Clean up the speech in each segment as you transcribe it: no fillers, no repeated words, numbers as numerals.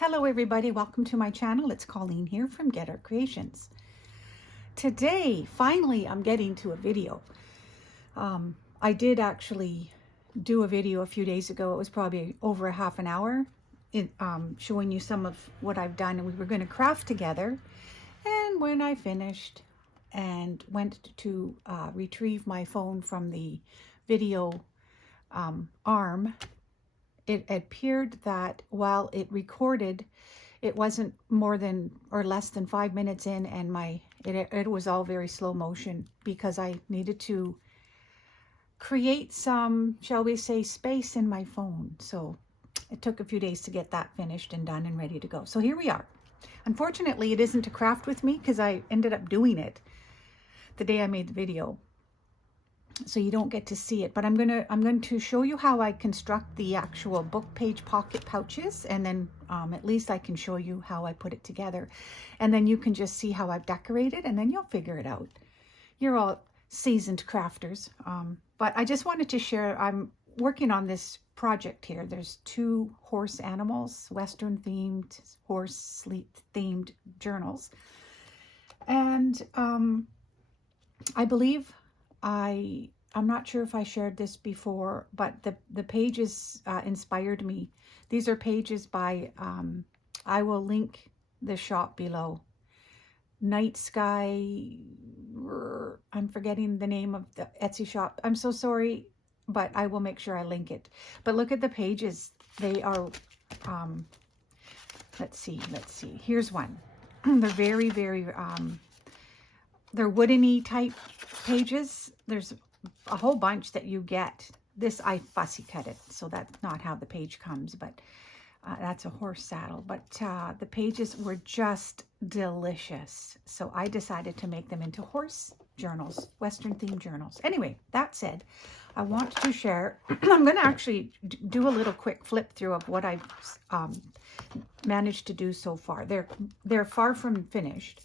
Hello everybody, welcome to my channel. It's Colleen here from Get Art Creations. Today, finally, I'm getting to a video. I did actually do a video a few days ago. It was probably over a half an hour showing you some of what I've done, and we were going to craft together. And when I finished and went to retrieve my phone from the video arm, it appeared that while it recorded, it wasn't more than or less than 5 minutes in, and it was all very slow motion because I needed to create some, shall we say, space in my phone. So it took a few days to get that finished and done and ready to go. So here we are. Unfortunately, it isn't a craft with me because I ended up doing it the day I made the video, so you don't get to see it. But I'm going to show you how I construct the actual book page pocket pouches, and then at least I can show you how I put it together, and then you can just see how I've decorated, and then you'll figure it out. You're all seasoned crafters, but I just wanted to share. I'm working on this project here. There's 2 horse animals, Western themed, horse sleep themed journals, and I believe I'm not sure if I shared this before, but the pages inspired me. These are pages by, I will link the shop below. Night Sky, I'm forgetting the name of the Etsy shop. I'm so sorry, but I will make sure I link it. But look at the pages. They are, let's see. Here's one. They're very, very, they're woodeny type pages. There's a whole bunch that you get. This, I fussy cut it, so that's not how the page comes, but that's a horse saddle. But the pages were just delicious, so I decided to make them into horse journals, Western themed journals. Anyway, that said, I want to share, I'm going to actually do a little quick flip through of what I've managed to do so far. They're far from finished.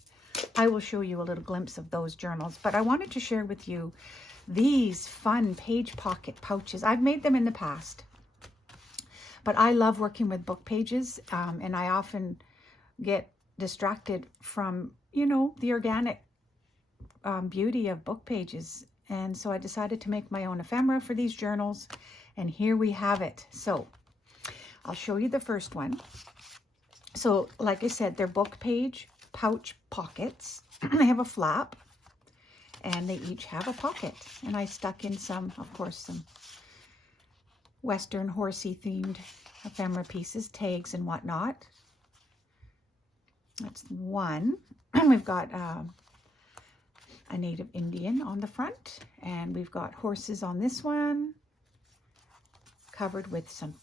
I will show you a little glimpse of those journals, but I wanted to share with you these fun page pocket pouches. I've made them in the past, but I love working with book pages, and I often get distracted from, the organic beauty of book pages. And so I decided to make my own ephemera for these journals, and here we have it. So I'll show you the first one. So like I said, they're book page pouch pockets. They have a flap, and they each have a pocket, and I stuck in some, of course, some Western horsey themed ephemera pieces, tags and whatnot. That's one. We've got a native Indian on the front, and we've got horses on this one, covered with some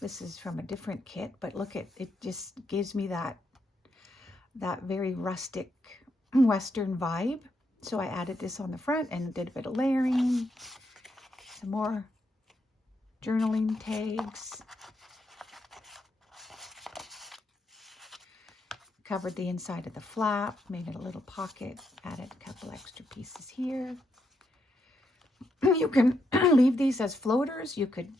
this is from a different kit, but look at it, just gives me that very rustic Western vibe. So I added this on the front and did a bit of layering, some more journaling tags, covered the inside of the flap, made it a little pocket, added a couple extra pieces here. You can leave these as floaters. You could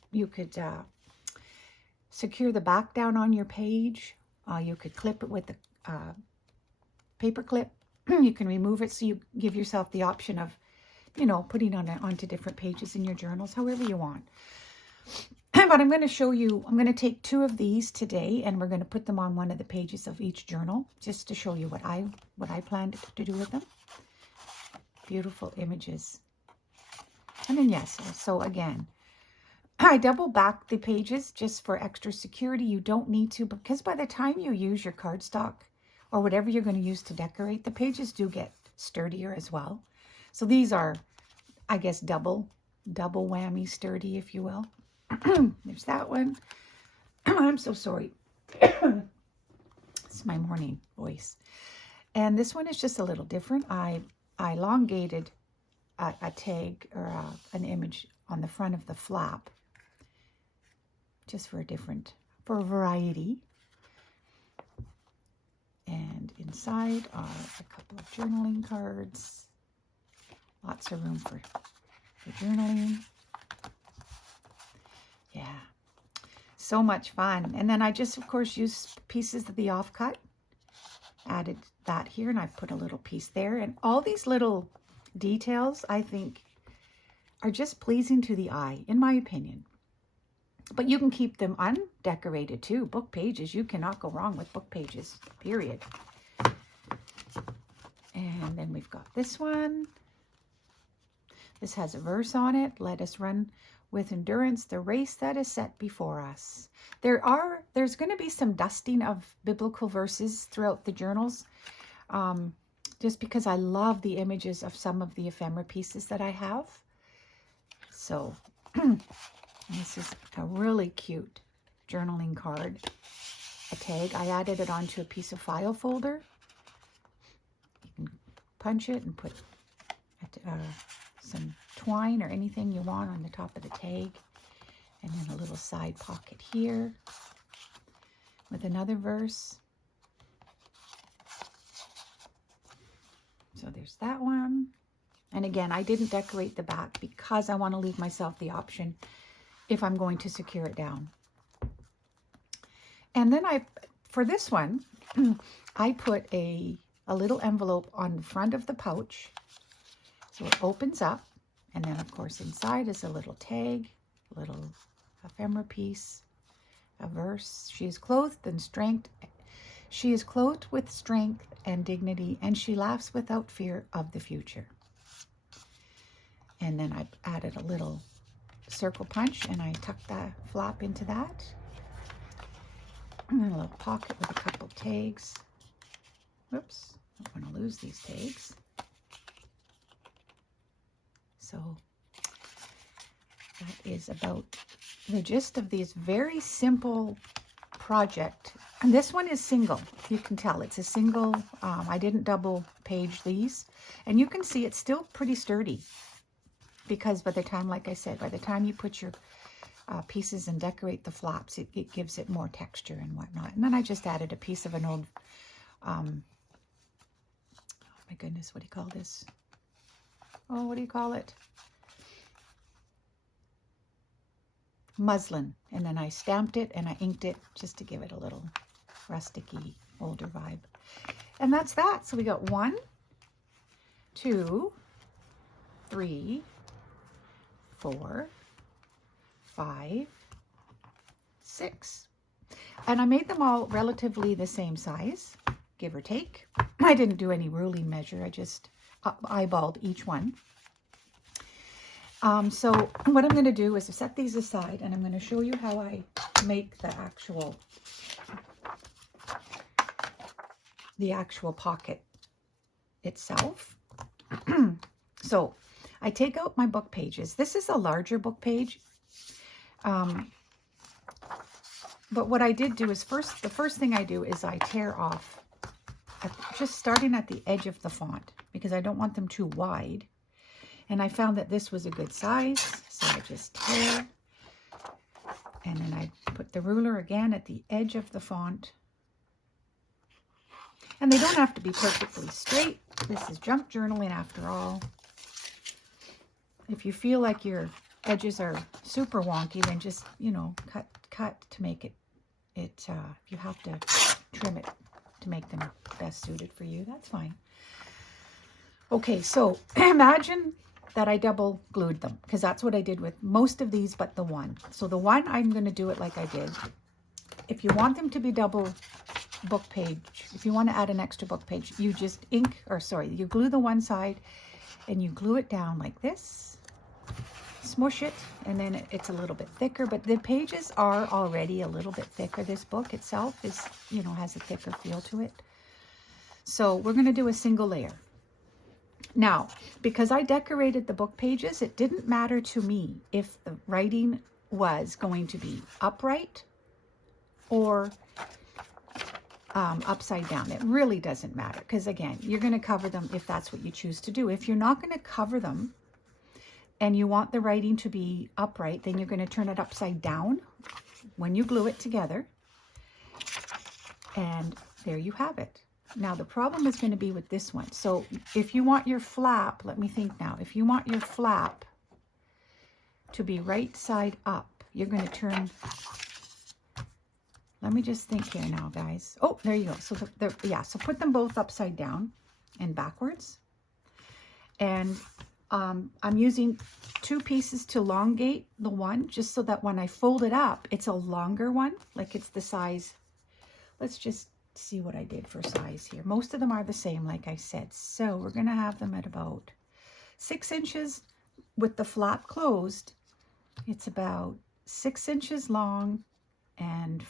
secure the back down on your page. You could clip it with a paper clip. You can remove it, so you give yourself the option of, putting onto different pages in your journals, however you want. But I'm going to show you, I'm going to take 2 of these today, and we're going to put them on one of the pages of each journal, just to show you what I planned to do with them. Beautiful images. And then yes, so again, I double back the pages just for extra security. You don't need to, because by the time you use your cardstock or whatever you're going to use to decorate, the pages do get sturdier as well. So these are, I guess, double whammy sturdy, if you will. There's that one. I'm so sorry. It's my morning voice. And this one is just a little different. I elongated a tag or an image on the front of the flap, just for a variety. And inside are a couple of journaling cards. Lots of room for journaling. Yeah. so much fun. And then I just, of course, used pieces of the offcut. Added that here, and I put a little piece there. And all these little details, I think, are just pleasing to the eye, in my opinion. But you can keep them undecorated too. Book pages, you cannot go wrong with book pages, period. And then we've got this one. This has a verse on it. Let us run with endurance the race that is set before us. There's going to be some dusting of biblical verses throughout the journals, just because I love the images of some of the ephemera pieces that I have. So this is a really cute journaling card, a tag. I added it onto a piece of file folder. You can punch it and put some twine or anything you want on the top of the tag. And then a little side pocket here with another verse. So there's that one. And again, I didn't decorate the back because I want to leave myself the option if I'm going to secure it down. And then for this one, I put a little envelope on the front of the pouch. So it opens up. And then, of course, inside is a little tag, a little ephemera piece, a verse. She is clothed in strength. She is clothed with strength and dignity, and she laughs without fear of the future. And then I added a little circle punch, and I tucked the flap into that. And then a little pocket with a couple tags. Whoops, I don't want to lose these tags. So that is about the gist of this very simple project. And this one is single. You can tell it's a single. I didn't double page these. And you can see it's still pretty sturdy. Because by the time, like I said, by the time you put your pieces and decorate the flaps, it gives it more texture and whatnot. And then I just added a piece of an old, oh my goodness, what do you call this? Oh, what do you call it? Muslin. And then I stamped it and I inked it just to give it a little rusticy, older vibe. And that's that. So we got 1, 2, 3, 4, 5, 6. And I made them all relatively the same size, give or take. I didn't do any ruling measure. I just eyeballed each one. So what I'm going to do is set these aside, and I'm going to show you how I make the actual pocket itself. So I take out my book pages. This is a larger book page. But what I did do is the first thing I do is I tear off, just starting at the edge of the font, because I don't want them too wide. And I found that this was a good size, so I just tear. And then I put the ruler again at the edge of the font. And they don't have to be perfectly straight. This is junk journaling after all. If you feel like your edges are super wonky, then just, cut to make it, if you have to trim it to make them best suited for you, that's fine. Okay, so imagine that I double glued them, because that's what I did with most of these but the one. So the one, I'm going to do it like I did. If you want them to be double book page, if you want to add an extra book page, you just you glue the one side and you glue it down like this, smush it, and then it's a little bit thicker, but the pages are already a little bit thicker. This book itself is, has a thicker feel to it. So we're going to do a single layer. Now, because I decorated the book pages, it didn't matter to me if the writing was going to be upright or upside down. It really doesn't matter, because again, you're going to cover them if that's what you choose to do. If you're not going to cover them and you want the writing to be upright, then you're going to turn it upside down when you glue it together. And there you have it. Now, the problem is going to be with this one. So if you want your flap, let me think now. If you want your flap to be right side up, you're going to turn let me just think here now, guys. Oh, there you go. So yeah, so put them both upside down and backwards. And I'm using 2 pieces to elongate the one, just so that when I fold it up, it's a longer one, like it's the size. Let's just see what I did for size here. Most of them are the same, like I said. So we're going to have them at about 6 inches with the flap closed. It's about 6 inches long and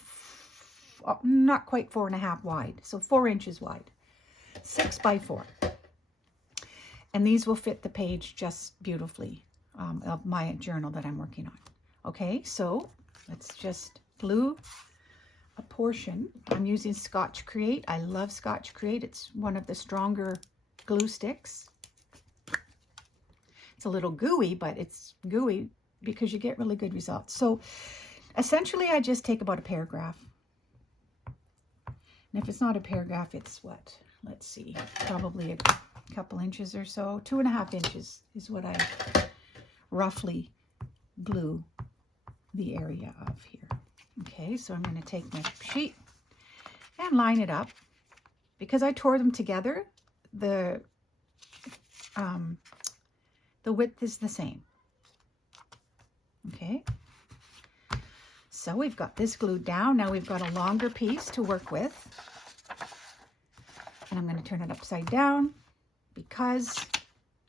not quite 4.5 wide. So 4 inches wide, 6 by 4. And these will fit the page just beautifully of my journal that I'm working on. Okay, so let's just glue a portion. I'm using Scotch Create. I love Scotch Create. It's one of the stronger glue sticks. It's a little gooey, but it's gooey because you get really good results. So essentially, I just take about a paragraph. And if it's not a paragraph, it's what? Let's see, probably a couple inches or so. 2.5 inches is what I roughly glue the area of here. Okay, so I'm going to take my sheet and line it up. Because I tore them together, the width is the same. Okay, so we've got this glued down. Now we've got a longer piece to work with. And I'm going to turn it upside down because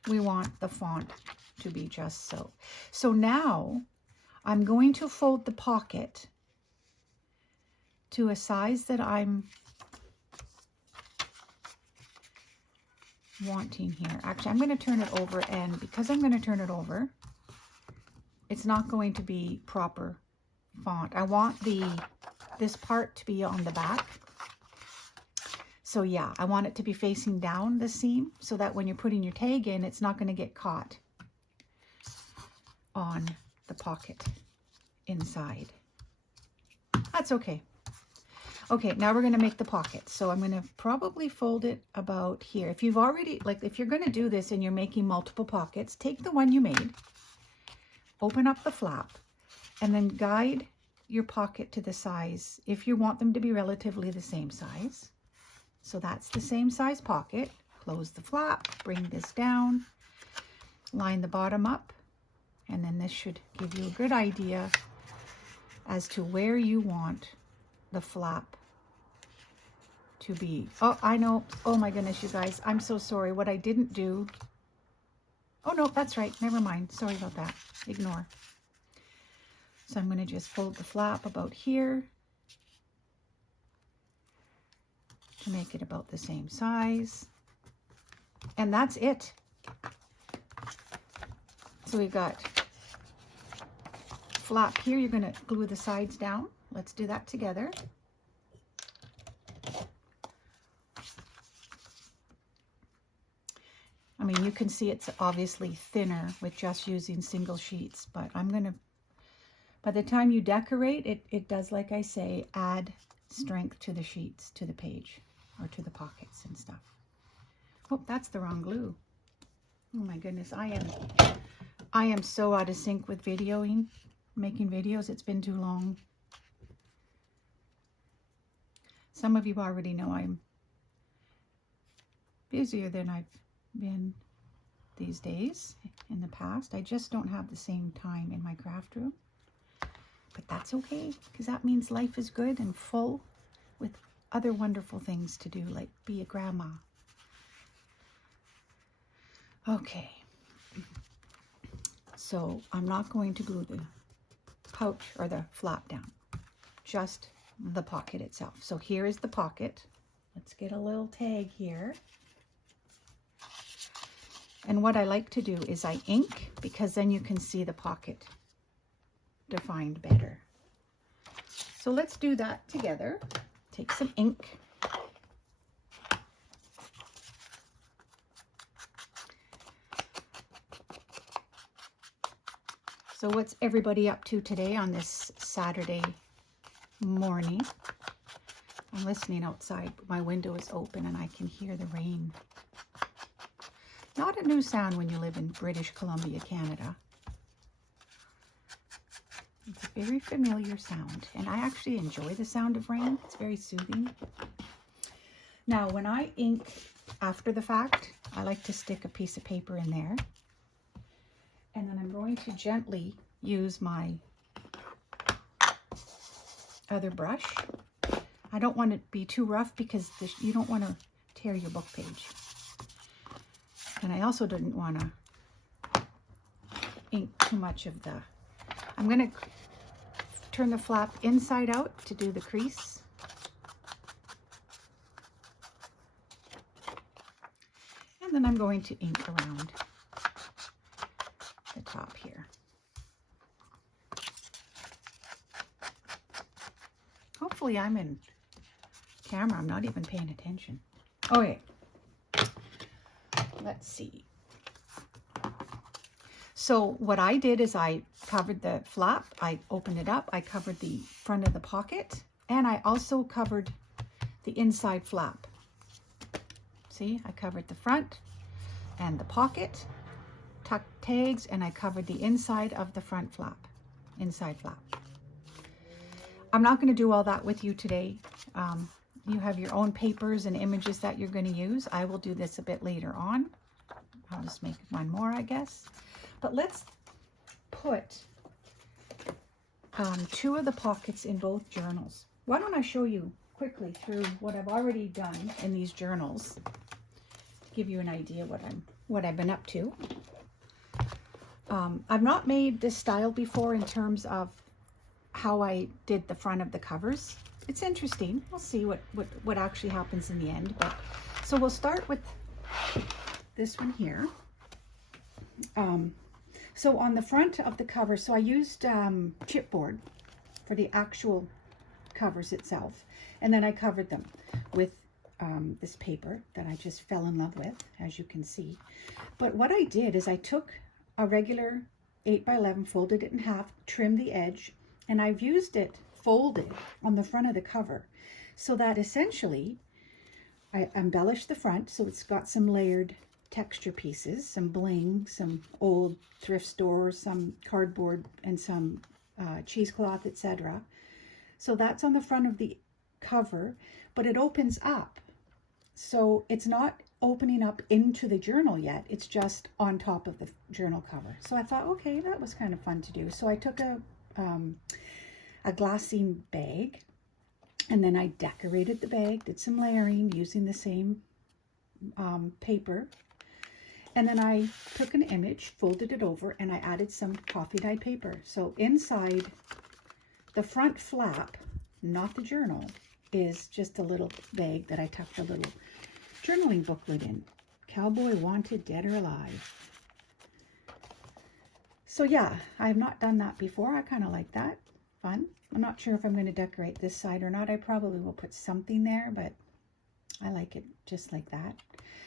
we want the font to be just so. So now I'm going to fold the pocket to a size that I'm wanting here. Actually, I'm going to turn it over, and because I'm going to turn it over, it's not going to be proper font. I want this part to be on the back. So yeah, I want it to be facing down the seam so that when you're putting your tag in, it's not going to get caught on the pocket inside. That's okay. Okay, now we're going to make the pocket. So I'm going to probably fold it about here. If you've already, if you're going to do this and you're making multiple pockets, take the one you made, open up the flap, and then guide your pocket to the size if you want them to be relatively the same size. So that's the same size pocket. Close the flap, bring this down, line the bottom up, and then this should give you a good idea as to where you want the flap to be. Oh, I know. Oh my goodness, you guys. I'm so sorry. What I didn't do. Oh no, that's right. Never mind. Sorry about that. Ignore. So I'm going to just fold the flap about here to make it about the same size. And that's it. So we've got flap here. You're going to glue the sides down. Let's do that together. I mean, you can see it's obviously thinner with just using single sheets, but I'm going to, by the time you decorate, it does, like I say, add strength to the sheets, to the page, or to the pockets and stuff. Oh, that's the wrong glue. Oh my goodness, I am so out of sync with videoing, making videos. It's been too long. Some of you already know I'm busier than I've been these days in the past. I just don't have the same time in my craft room. But that's okay, because that means life is good and full with other wonderful things to do, like be a grandma. Okay. So I'm not going to glue the pouch or the flap down, just the pocket itself. So here is the pocket. Let's get a little tag here. And what I like to do is I ink, because then you can see the pocket defined better. So let's do that together. Take some ink. So what's everybody up to today on this Saturday morning? I'm listening outside. My window is open and I can hear the rain. Not a new sound when you live in British Columbia, Canada. It's a very familiar sound, and I actually enjoy the sound of rain. It's very soothing. Now, when I ink after the fact, I like to stick a piece of paper in there. And then I'm going to gently use my other brush. I don't want it to be too rough because you don't want to tear your book page. And I also didn't want to ink too much of the... I'm going to turn the flap inside out to do the crease. And then I'm going to ink around the top here. Hopefully I'm in camera. I'm not even paying attention. Okay. Let's see. So what I did is I covered the flap, I opened it up, I covered the front of the pocket, and I also covered the inside flap. See, I covered the front and the pocket, tucked tags, and I covered the inside of the front flap, inside flap. I'm not going to do all that with you today. You have your own papers and images that you're going to use. I will do this a bit later on. I'll just make one more, I guess. But let's put two of the pockets in both journals. Why don't I show you quickly through what I've already done in these journals to give you an idea what I've been up to. I've not made this style before in terms of how I did the front of the covers. It's interesting. We'll see what actually happens in the end. But so we'll start with this one here. So on the front of the cover, so I used chipboard for the actual covers itself, and then I covered them with this paper that I just fell in love with, as you can see. But what I did is I took a regular 8x11, folded it in half, trimmed the edge, and I've used it folded on the front of the cover, so that essentially I embellished the front, so it's got some layered texture pieces, some bling, some old thrift stores, some cardboard, and some cheesecloth, etc. So that's on the front of the cover, but it opens up. So it's not opening up into the journal yet, it's just on top of the journal cover. So I thought, okay, that was kind of fun to do. So I took a glassine bag, and then I decorated the bag, did some layering using the same paper. And then I took an image, folded it over, and I added some coffee dyed paper. So inside the front flap, not the journal, is just a little bag that I tucked a little journaling booklet in. Cowboy Wanted, Dead or Alive. So yeah, I have not done that before. I kind of like that. Fun. I'm not sure if I'm going to decorate this side or not. I probably will put something there, but I like it just like that.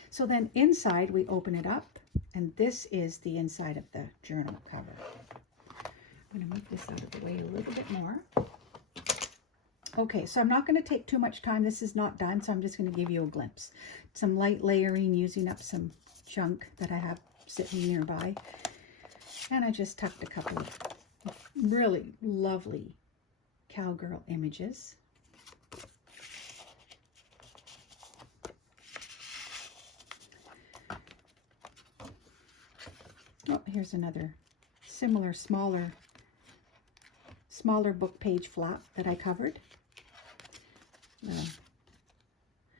So then inside we open it up, and this is the inside of the journal cover. I'm going to move this out of the way a little bit more. Okay, so I'm not going to take too much time. This is not done, so I'm just going to give you a glimpse. Some light layering, using up some junk that I have sitting nearby. And I just tucked a couple of really lovely cowgirl images. Oh, here's another similar, smaller book page flap that I covered.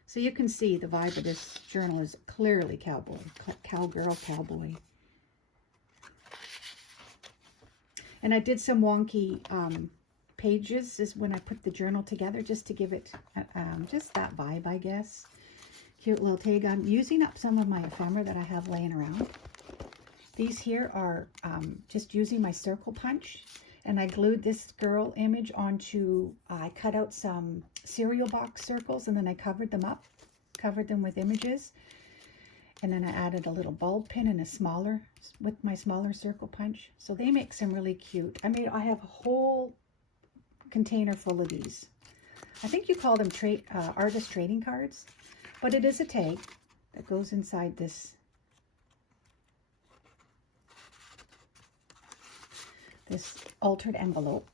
So you can see the vibe of this journal is clearly cowboy, cowgirl, cowboy. And I did some wonky pages is when I put the journal together, just to give it just that vibe, I guess. Cute little tag. I'm using up some of my ephemera that I have laying around. These here are just using my circle punch, and I glued this girl image onto, I cut out some cereal box circles, and then I covered them up, covered them with images. And then I added a little bulb pin and a smaller, with my smaller circle punch. So they make some really cute. I mean, I have a whole container full of these. I think you call them artist trading cards, but it is a tag that goes inside this this altered envelope.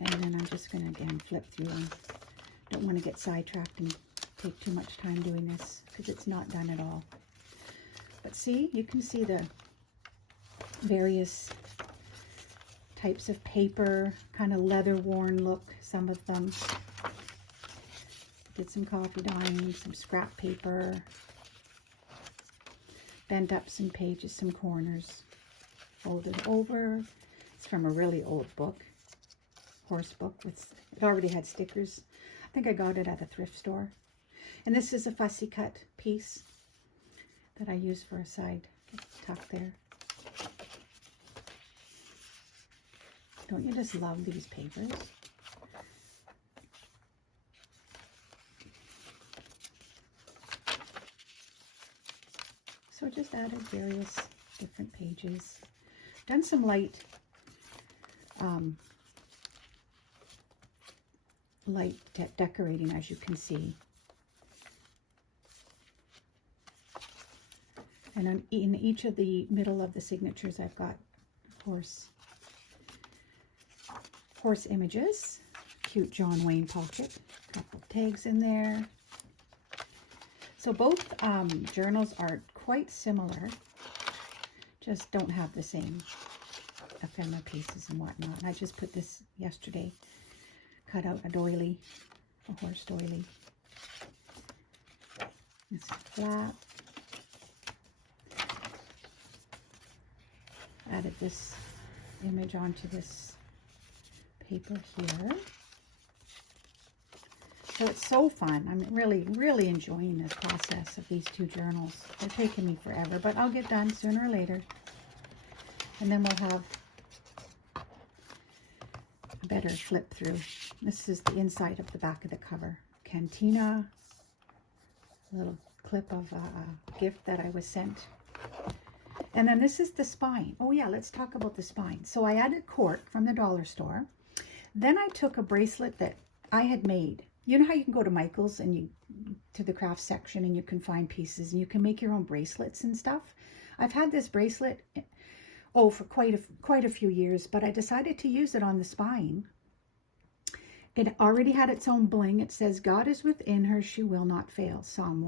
And then I'm just going to again flip through. I don't want to get sidetracked and take too much time doing this because it's not done at all. But see, you can see the various types of paper, kind of leather worn look, some of them. Did some coffee dyeing, some scrap paper, bent up some pages, some corners, folded over. It's from a really old book, horse book. It already had stickers. I think I got it at a thrift store. And this is a fussy cut piece that I use for a side tuck there. Don't you just love these papers? So just added various different pages. Done some light decorating, as you can see. And in each of the middle of the signatures, I've got horse images. Cute John Wayne pocket. A couple tags in there. So both journals are quite similar, just don't have the same ephemera pieces and whatnot. And I just put this yesterday, cut out a doily, a horse doily. This is flat. Added this image onto this paper here. So it's so fun. I'm really enjoying this process of these two journals. They're taking me forever, but I'll get done sooner or later. And then we'll have a better flip through. This is the inside of the back of the cover. Cantina, a little clip of a gift that I was sent. And then this is the spine. Oh yeah, let's talk about the spine. So I added cork from the dollar store. Then I took a bracelet that I had made. You know how you can go to Michael's and to the craft section and you can find pieces and you can make your own bracelets and stuff. I've had this bracelet, for quite a few years, but I decided to use it on the spine. It already had its own bling. It says, "God is within her, she will not fail." Psalm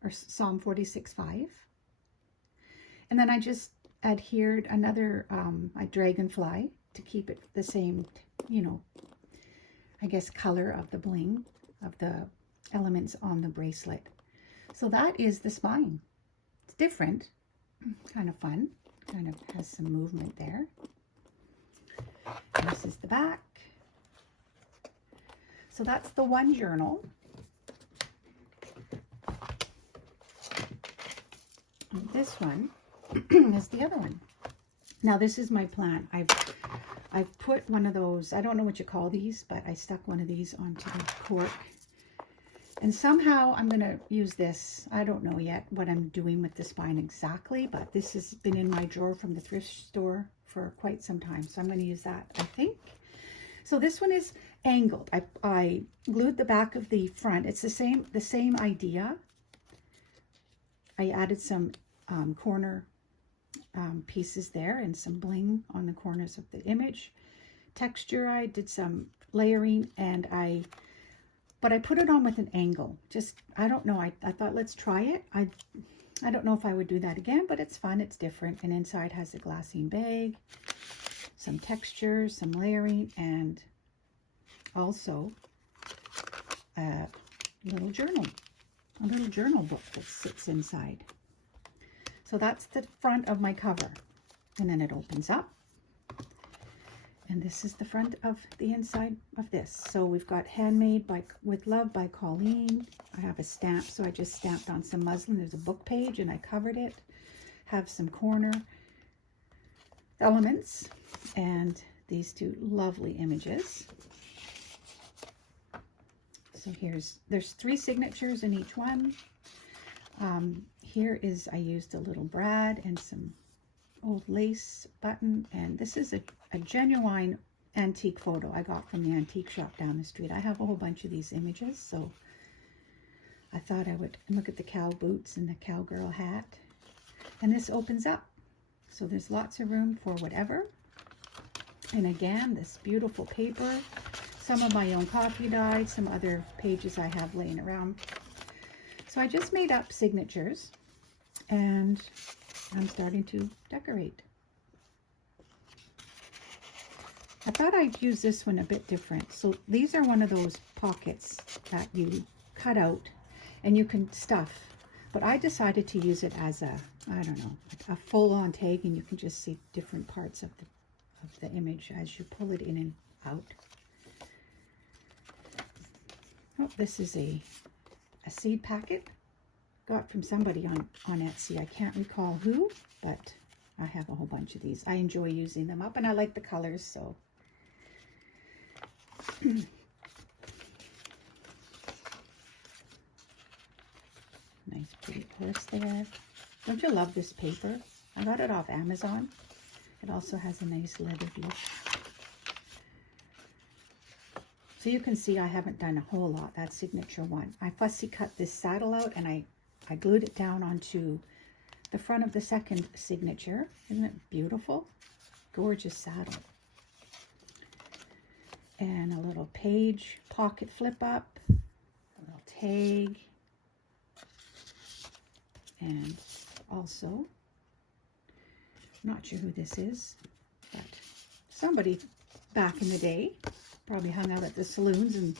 46:5. And then I just adhered another a dragonfly to keep it the same, I guess, color of the bling, of the elements on the bracelet. So that is the spine. It's different, kind of fun, kind of has some movement there. And this is the back. So that's the one journal. And this one is the other one. Now this is my plan. I've put one of those, I don't know what you call these, but I stuck one of these onto the cork. And somehow I'm going to use this. I don't know yet what I'm doing with the spine exactly, but this has been in my drawer from the thrift store for quite some time. So I'm going to use that, I think. So this one is angled. I glued the back of the front. It's the same idea. I added some corner pieces there and some bling on the corners of the image. Texture, I did some layering, and but I put it on with an angle. Just, I don't know, I thought, let's try it. I don't know if I would do that again, but it's fun, it's different. And inside has a glassine bag, some texture, some layering, and also a little journal book that sits inside. So that's the front of my cover, and then it opens up, and this is the front of the inside of this. So we've got Handmade with Love by Colleen. I have a stamp, so I just stamped on some muslin. There's a book page, and I covered it. Have some corner elements, and these two lovely images. So there's 3 signatures in each one. Here I used a little brad and some old lace button, and this is a genuine antique photo I got from the antique shop down the street. I have a whole bunch of these images, so I thought I would look at the cow boots and the cowgirl hat. And this opens up. So there's lots of room for whatever. And again, this beautiful paper. Some of my own coffee dyes, some other pages I have laying around. So I just made up signatures and I'm starting to decorate. I thought I'd use this one a bit different. So these are one of those pockets that you cut out and you can stuff. But I decided to use it as a, I don't know, a full-on tag, and you can just see different parts of the image as you pull it in and out. Oh, this is a seed packet. Got from somebody on Etsy. I can't recall who, but I have a whole bunch of these. I enjoy using them up and I like the colors, so. Nice pretty horse there. Don't you love this paper? I got it off Amazon. It also has a nice leather look. So you can see I haven't done a whole lot. That signature one. I fussy cut this saddle out and I glued it down onto the front of the second signature. Isn't it beautiful? Gorgeous saddle. And a little page pocket flip up, a little tag, and also, I'm not sure who this is, but somebody back in the day probably hung out at the saloons and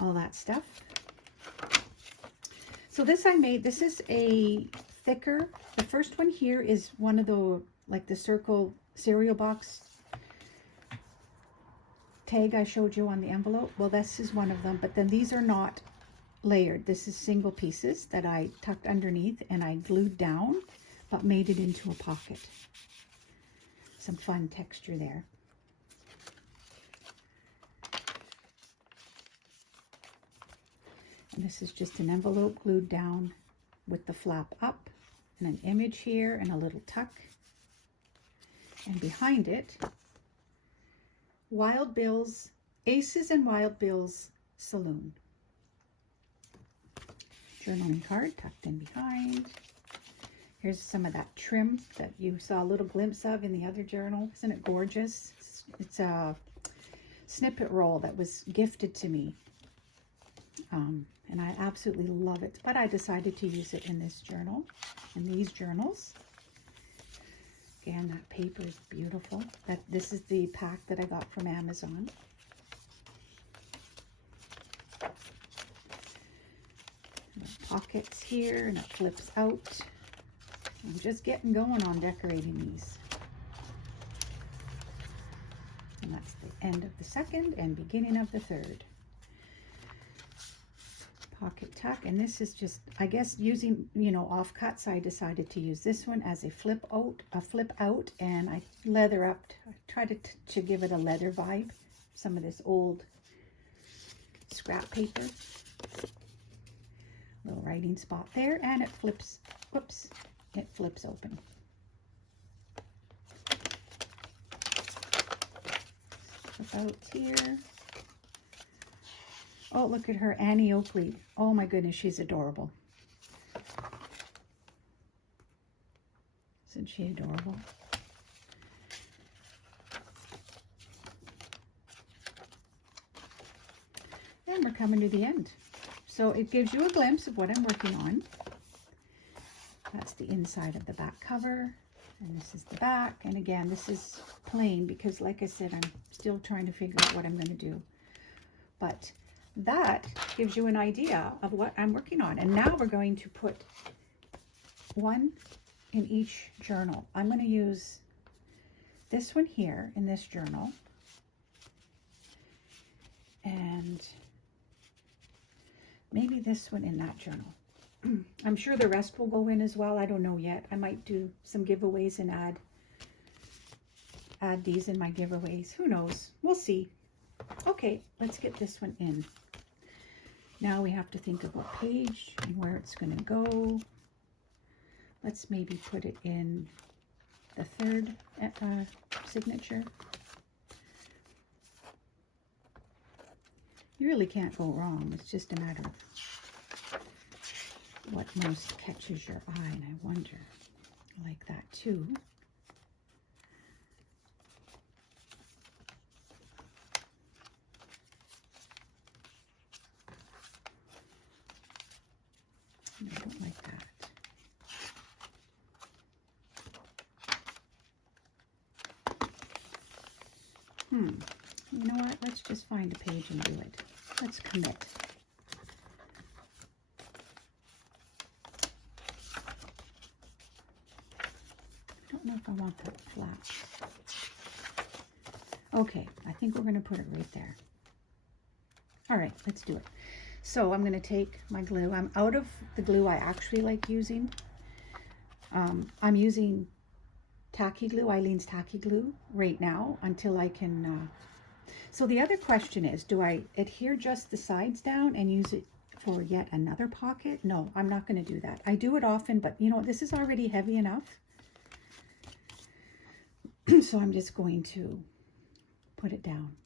all that stuff. So this I made, this is a thicker, the first one here is one of the, like the circle cereal box tag I showed you on the envelope. Well, this is one of them, but then these are not layered. This is single pieces that I tucked underneath and I glued down, but made it into a pocket. Some fun texture there. And this is just an envelope glued down with the flap up and an image here and a little tuck. And behind it, Wild Bill's, Aces and Wild Bill's Saloon. Journaling card tucked in behind. Here's some of that trim that you saw a little glimpse of in the other journal. Isn't it gorgeous? It's a snippet roll that was gifted to me. And I absolutely love it. But I decided to use it in this journal, in these journals. Again, that paper is beautiful. This is the pack that I got from Amazon. Pockets here, and it flips out. I'm just getting going on decorating these. And that's the end of the second and beginning of the third. Pocket tuck, and this is just, I guess, using, you know, offcuts. I decided to use this one as a flip out, and I leather up. I tried to give it a leather vibe. Some of this old scrap paper. Little writing spot there, and it flips. Whoops! It flips open. Flip out here. Oh, look at her, Annie Oakley. Oh my goodness, she's adorable. Isn't she adorable? And we're coming to the end. So it gives you a glimpse of what I'm working on. That's the inside of the back cover. And this is the back. And again, this is plain because, like I said, I'm still trying to figure out what I'm going to do. But that gives you an idea of what I'm working on. And now we're going to put one in each journal. I'm going to use this one here in this journal. And maybe this one in that journal. I'm sure the rest will go in as well. I don't know yet. I might do some giveaways and add these in my giveaways. Who knows? We'll see. Okay, let's get this one in. Now we have to think of what page and where it's going to go. Let's maybe put it in the third signature. You really can't go wrong. It's just a matter of what most catches your eye, and I wonder, I like that too. I don't like that. You know what? Let's just find a page and do it. Let's commit. I don't know if I want that flat. Okay, I think we're going to put it right there. All right, let's do it. So I'm going to take my glue. I'm out of the glue I actually like using. I'm using tacky glue, Eileen's tacky glue right now until I can... So the other question is, do I adhere just the sides down and use it for yet another pocket? No, I'm not going to do that. I do it often, but you know, this is already heavy enough. So I'm just going to put it down.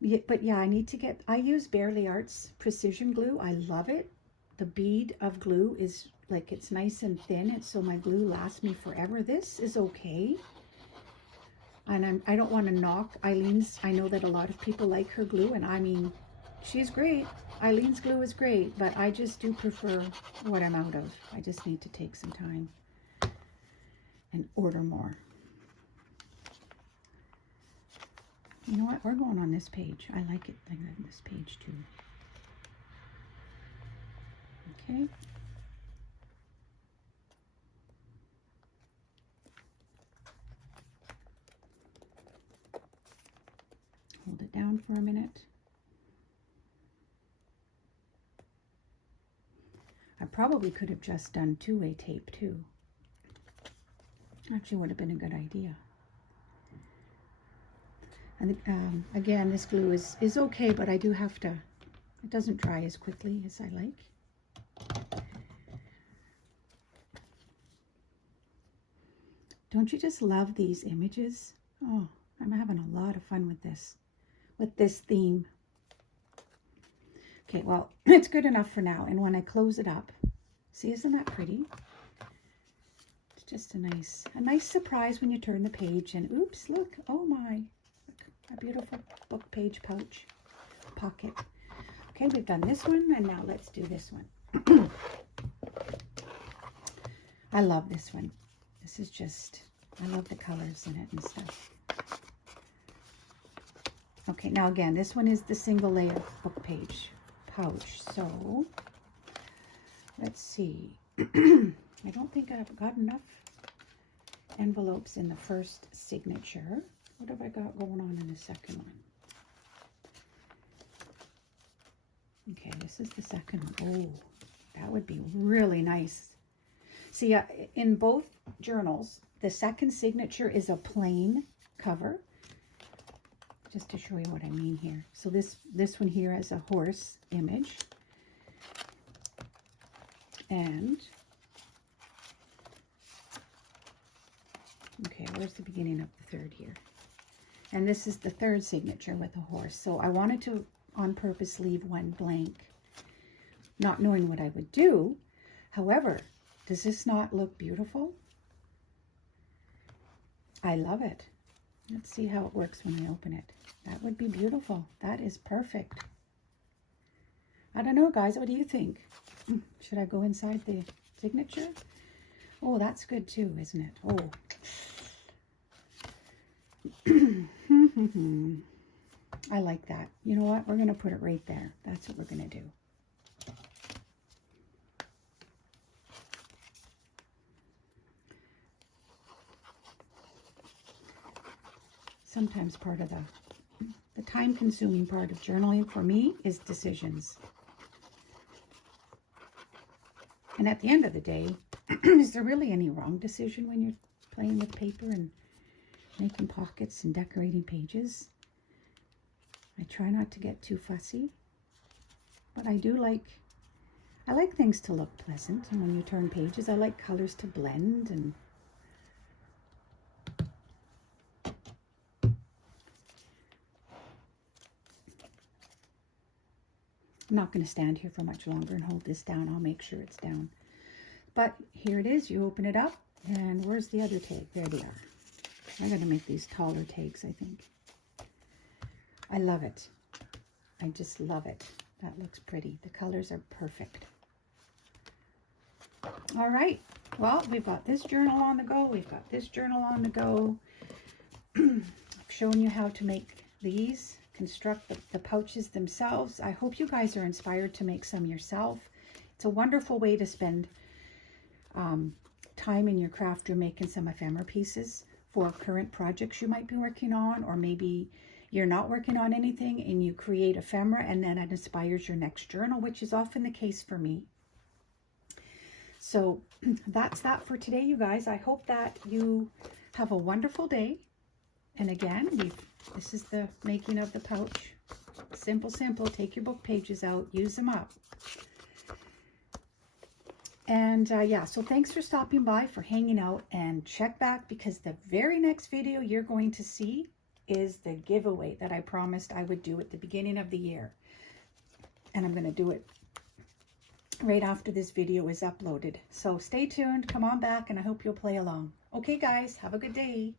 Yeah, but yeah, I need to get, I use Barely Arts precision glue. I love it. The bead of glue is like, it's nice and thin, and so my glue lasts me forever. This is okay. And I don't want to knock Eileen's. I know that a lot of people like her glue, and I mean, she's great. Eileen's glue is great, but I just do prefer what I'm out of. I just need to take some time and order more. You know what? We're going on this page. I like it like this page too. Okay. Hold it down for a minute. I probably could have just done two-way tape too. Actually would have been a good idea. And again, this glue is okay, but I do have to, it doesn't dry as quickly as I like. Don't you just love these images? Oh, I'm having a lot of fun with this theme. Okay, well, it's good enough for now. And when I close it up, see, isn't that pretty? It's just a nice surprise when you turn the page and oops, look, oh my, look, a beautiful book page pouch pocket. Okay, we've done this one, and now let's do this one. I love this one. This is just, I love the colors in it and stuff. Okay, now again, this one is the single layer book page pouch. So let's see. I don't think I've got enough envelopes in the first signature. What have I got going on in the second one? Okay, this is the second one. Oh, that would be really nice. See, in both journals, the second signature is a plain cover. Just to show you what I mean here. So this one here has a horse image. And, okay, where's the beginning of the third here? And this is the third signature with a horse. So I wanted to, on purpose, leave one blank, not knowing what I would do. However, does this not look beautiful? I love it. Let's see how it works when I open it. That would be beautiful. That is perfect. I don't know, guys. What do you think? Should I go inside the signature? Oh, that's good too, isn't it? Oh. I like that. You know what? We're going to put it right there. That's what we're going to do. Sometimes part of the time-consuming part of journaling for me is decisions. And at the end of the day, is there really any wrong decision when you're playing with paper and making pockets and decorating pages? I try not to get too fussy, but I like things to look pleasant. And when you turn pages, I like colors to blend and I'm not going to stand here for much longer and hold this down. I'll make sure it's down. But here it is. You open it up, and where's the other tag? There they are. I got to make these taller tags, I think. I love it. I just love it. That looks pretty. The colors are perfect. All right. Well, we've got this journal on the go. We've got this journal on the go. I've shown you how to make these, construct the pouches themselves. I hope you guys are inspired to make some yourself. It's a wonderful way to spend time in your craft. You're making some ephemera pieces for current projects you might be working on, or maybe you're not working on anything and you create ephemera and then it inspires your next journal, which is often the case for me. So that's that for today, you guys. I hope that you have a wonderful day. And again, this is the making of the pouch. Simple, simple. Take your book pages out, use them up. And yeah, so thanks for stopping by, for hanging out, and check back because the very next video you're going to see is the giveaway that I promised I would do at the beginning of the year. And I'm going to do it right after this video is uploaded. So stay tuned, come on back, and I hope you'll play along. Okay, guys, have a good day.